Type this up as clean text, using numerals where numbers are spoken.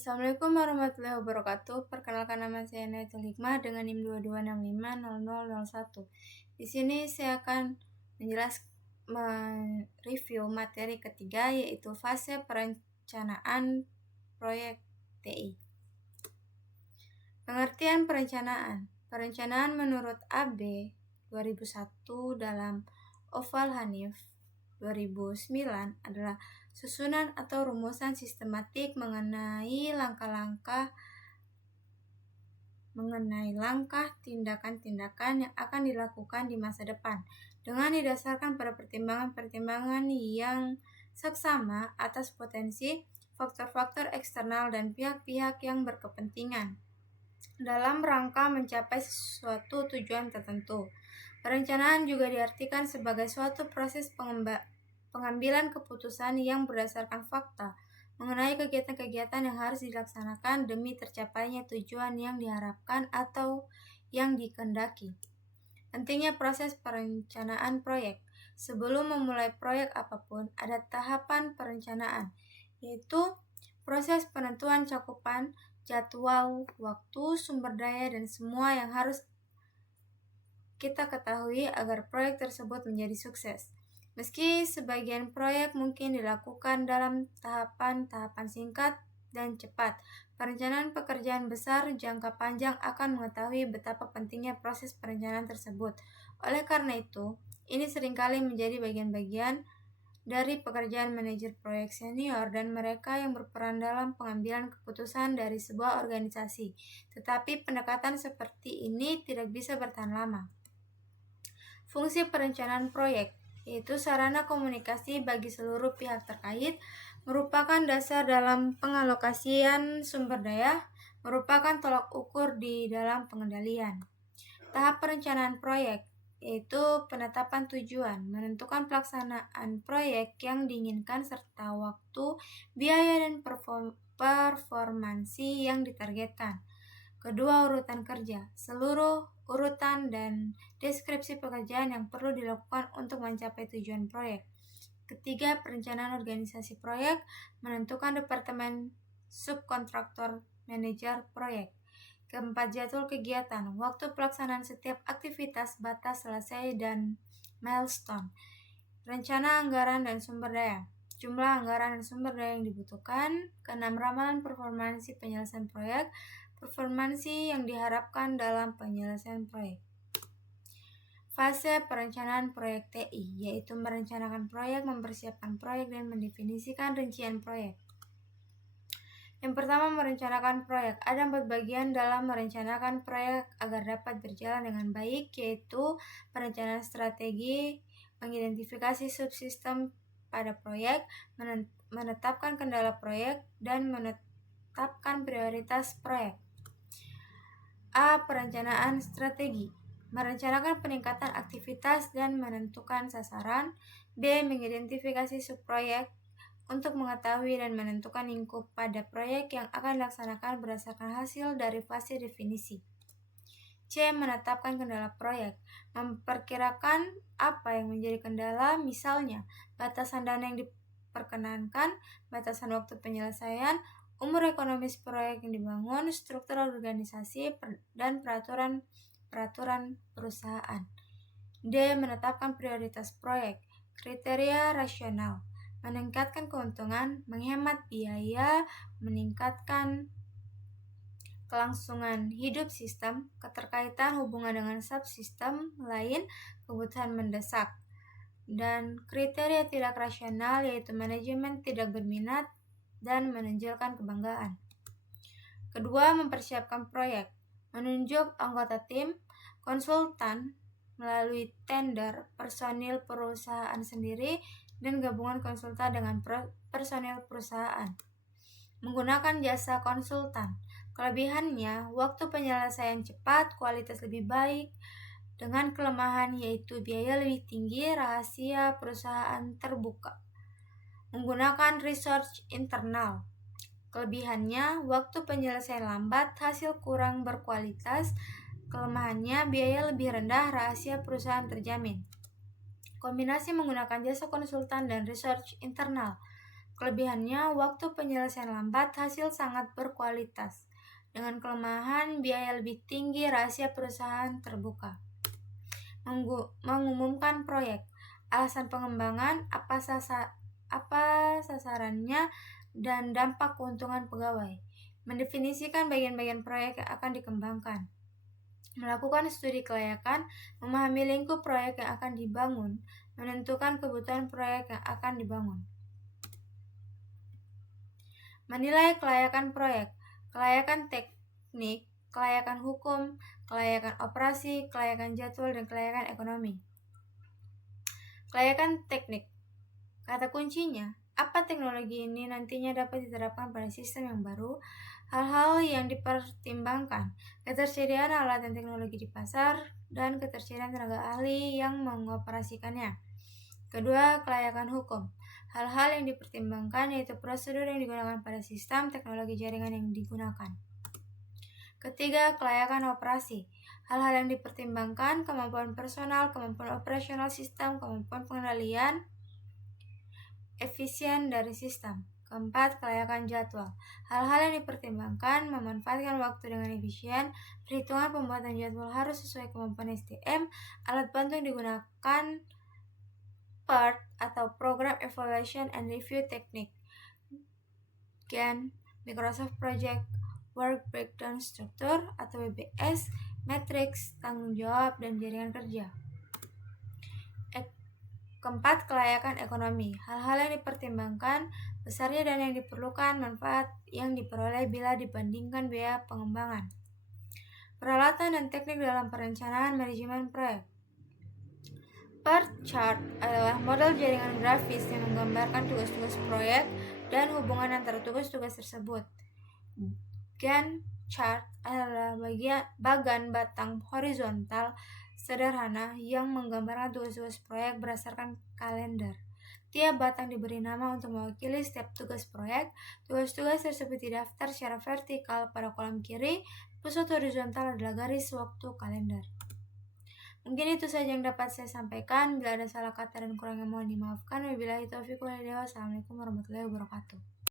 Assalamualaikum warahmatullahi wabarakatuh. Perkenalkan nama saya Nayatul Hikmah dengan NIM 22650001. Di sini saya akan mereview materi ketiga, yaitu fase perencanaan proyek TI. Pengertian perencanaan. Perencanaan menurut AB 2001 dalam Oval Hanif 2009 adalah susunan atau rumusan sistematik mengenai langkah tindakan-tindakan yang akan dilakukan di masa depan dengan didasarkan pada pertimbangan-pertimbangan yang seksama atas potensi, faktor-faktor eksternal dan pihak-pihak yang berkepentingan dalam rangka mencapai suatu tujuan tertentu. Perencanaan juga diartikan sebagai suatu proses pengambilan keputusan yang berdasarkan fakta mengenai kegiatan-kegiatan yang harus dilaksanakan demi tercapainya tujuan yang diharapkan atau yang dikehendaki. Pentingnya proses perencanaan proyek. Sebelum memulai proyek apapun, ada tahapan perencanaan, yaitu proses penentuan cakupan, jadwal, waktu, sumber daya, dan semua yang harus kita ketahui agar proyek tersebut menjadi sukses. Meski sebagian proyek mungkin dilakukan dalam tahapan-tahapan singkat dan cepat, perencanaan pekerjaan besar jangka panjang akan mengetahui betapa pentingnya proses perencanaan tersebut. Oleh karena itu, ini seringkali menjadi bagian-bagian dari pekerjaan manajer proyek senior dan mereka yang berperan dalam pengambilan keputusan dari sebuah organisasi. Tetapi pendekatan seperti ini tidak bisa bertahan lama. Fungsi perencanaan proyek, yaitu sarana komunikasi bagi seluruh pihak terkait, merupakan dasar dalam pengalokasian sumber daya, merupakan tolak ukur di dalam pengendalian. Tahap perencanaan proyek, yaitu penetapan tujuan, menentukan pelaksanaan proyek yang diinginkan serta waktu, biaya, dan performansi yang ditargetkan. Kedua, urutan kerja, seluruh urutan dan deskripsi pekerjaan yang perlu dilakukan untuk mencapai tujuan proyek. Ketiga, perencanaan organisasi proyek, menentukan departemen subkontraktor manajer proyek. Keempat, jadwal kegiatan, waktu pelaksanaan setiap aktivitas, batas selesai, dan milestone. Rencana anggaran dan sumber daya, jumlah anggaran dan sumber daya yang dibutuhkan. Keenam, ramalan performansi penyelesaian proyek, performansi yang diharapkan dalam penyelesaian proyek. Fase perencanaan proyek TI, yaitu merencanakan proyek, mempersiapkan proyek, dan mendefinisikan rincian proyek. Yang pertama, merencanakan proyek. Ada 4 bagian dalam merencanakan proyek agar dapat berjalan dengan baik, yaitu perencanaan strategi, mengidentifikasi subsistem pada proyek, menetapkan kendala proyek, dan menetapkan prioritas proyek. A. Perencanaan strategi, merencanakan peningkatan aktivitas dan menentukan sasaran. B. Mengidentifikasi subproyek untuk mengetahui dan menentukan lingkup pada proyek yang akan dilaksanakan berdasarkan hasil dari fase definisi. C. Menetapkan kendala proyek, memperkirakan apa yang menjadi kendala, misalnya batasan dana yang diperkenankan, batasan waktu penyelesaian, umur ekonomis proyek yang dibangun, struktur organisasi, dan peraturan perusahaan. D. Menetapkan prioritas proyek, kriteria rasional, meningkatkan keuntungan, menghemat biaya, meningkatkan kelangsungan hidup sistem, keterkaitan hubungan dengan subsistem lain, kebutuhan mendesak. Dan kriteria tidak rasional, yaitu manajemen tidak berminat dan menonjolkan kebanggaan. Kedua, mempersiapkan proyek, menunjuk anggota tim, konsultan melalui tender, personil perusahaan sendiri, dan gabungan konsultan dengan personil perusahaan. Menggunakan jasa konsultan. Kelebihannya, waktu penyelesaian cepat, kualitas lebih baik, dengan kelemahan yaitu biaya lebih tinggi, rahasia perusahaan terbuka. Menggunakan research internal. Kelebihannya, waktu penyelesaian lambat, hasil kurang berkualitas. Kelemahannya, biaya lebih rendah, rahasia perusahaan terjamin. Kombinasi menggunakan jasa konsultan dan research internal. Kelebihannya, waktu penyelesaian lambat, hasil sangat berkualitas. Dengan kelemahan, biaya lebih tinggi, rahasia perusahaan terbuka. Mengumumkan proyek. Alasan pengembangan, apa sasarannya, dan dampak keuntungan pegawai. Mendefinisikan bagian-bagian proyek yang akan dikembangkan. Melakukan studi kelayakan, memahami lingkup proyek yang akan dibangun, menentukan kebutuhan proyek yang akan dibangun. Menilai kelayakan proyek, kelayakan teknik, kelayakan hukum, kelayakan operasi, kelayakan jadwal, dan kelayakan ekonomi. Kelayakan teknik. Kata kuncinya, apa teknologi ini nantinya dapat diterapkan pada sistem yang baru, hal-hal yang dipertimbangkan, ketersediaan alat dan teknologi di pasar, dan ketersediaan tenaga ahli yang mengoperasikannya. Kedua, kelayakan hukum. Hal-hal yang dipertimbangkan yaitu prosedur yang digunakan pada sistem, teknologi jaringan yang digunakan. Ketiga, kelayakan operasi. Hal-hal yang dipertimbangkan, kemampuan personal, kemampuan operasional sistem, kemampuan pengendalian, efisien dari sistem. Keempat, kelayakan jadwal. Hal-hal yang dipertimbangkan, memanfaatkan waktu dengan efisien, perhitungan pembuatan jadwal harus sesuai kemampuan SDM, alat bantu yang digunakan, PERT atau Program Evaluation and Review Technique, Gantt, Microsoft Project Work Breakdown Structure atau WBS, Matrix, tanggung jawab, dan jaringan kerja. Keempat, kelayakan ekonomi. Hal-hal yang dipertimbangkan, besarnya dana yang diperlukan, manfaat yang diperoleh bila dibandingkan biaya pengembangan. Peralatan dan teknik dalam perencanaan manajemen proyek. PERT chart adalah model jaringan grafis yang menggambarkan tugas-tugas proyek dan hubungan antara tugas-tugas tersebut. Gantt chart adalah bagan batang horizontal sederhana yang menggambarkan tugas-tugas proyek berdasarkan kalender. Tiap batang diberi nama untuk mewakili setiap tugas proyek. Tugas-tugas tersebut didaftar secara vertikal pada kolom kiri, pusat horizontal adalah garis waktu kalender. Mungkin itu saja yang dapat saya sampaikan. Bila ada salah kata dan kurangnya mohon dimaafkan. Wabillahi taufiq wal hidayah. Wassalamualaikum warahmatullahi wabarakatuh.